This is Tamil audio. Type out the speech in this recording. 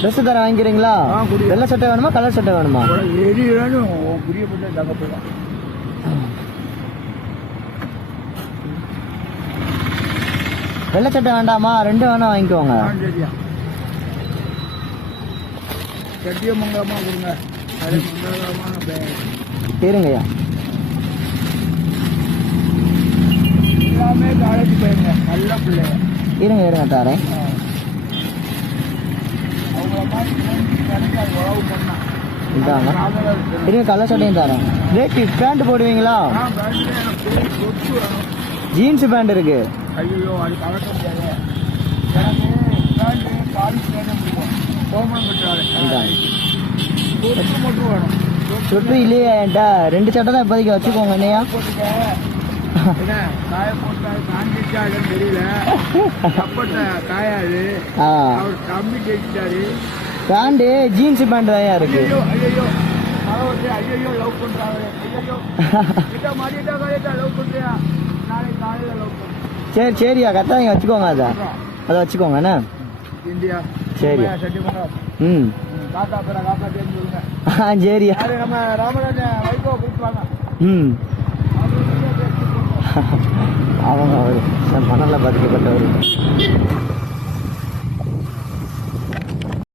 ட்ரெஸ் தர வாங்கிக்கிறீங்களா? வெள்ளை சட்டை வேணுமா கலர் சட்டை வேணுமா? வெள்ளை சட்டை வேண்டாமா? ரெண்டு வேணா வாங்கிக்கோங்க. இருங்கய்யா. இருங்க இருங்க தரேன். இதாங்க இருங்க கலர் சட்டையும் தரேன். ரேட்டு பேண்ட் போடுவீங்களா? ஜீன்ஸ் பேண்ட் இருக்கு. சொட்டு இல்லையா என்கிட்ட? ரெண்டு சட்டை தான் இப்போதைக்கு வச்சுக்கோங்க. என்னையா பேண்ட் ஜீன்ஸ் பேண்ட் தான் இருக்கு. சரி சரியா கரெக்டாக நீங்கள் வச்சுக்கோங்க. அதை வச்சுக்கோங்க என்ன. சரி ம் சரியா ம் அவங்க அவர் மணலில் பாதிக்கப்பட்டவர்.